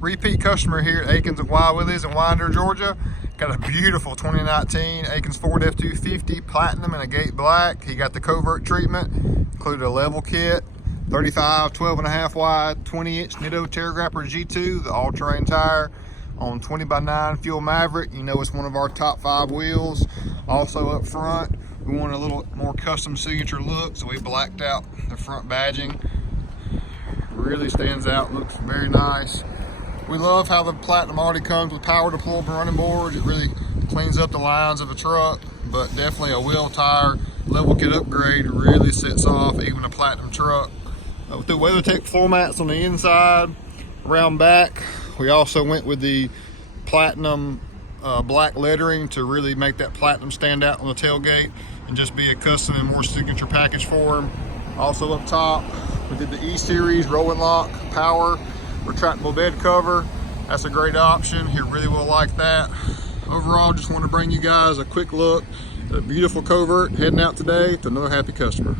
Repeat customer here at Akins and Willies in Winder, Georgia. Got a beautiful 2019 Akins Ford F250 Platinum in a Gate Black. He got the Covert treatment, included a level kit, 35, 12.5 wide, 20-inch Nitto Tear Grapper G2, the all-terrain tire on 20x9 fuel Maverick. You know it's one of our top 5 wheels. Also up front, we want a little more custom signature look, so we blacked out the front badging. Really stands out, looks very nice. We love how the Platinum already comes with power deployable running boards. It really cleans up the lines of the truck, but definitely a wheel tire level kit upgrade really sets off even a Platinum truck. With the WeatherTech floor mats on the inside, around back, we also went with the Platinum black lettering to really make that Platinum stand out on the tailgate and just be a custom and more signature package for him. Also up top, we did the E-Series rolling lock power retractable bed cover. That's a great option. You really will like that. Overall, just want to bring you guys a quick look at a beautiful Covert heading out today to another happy customer.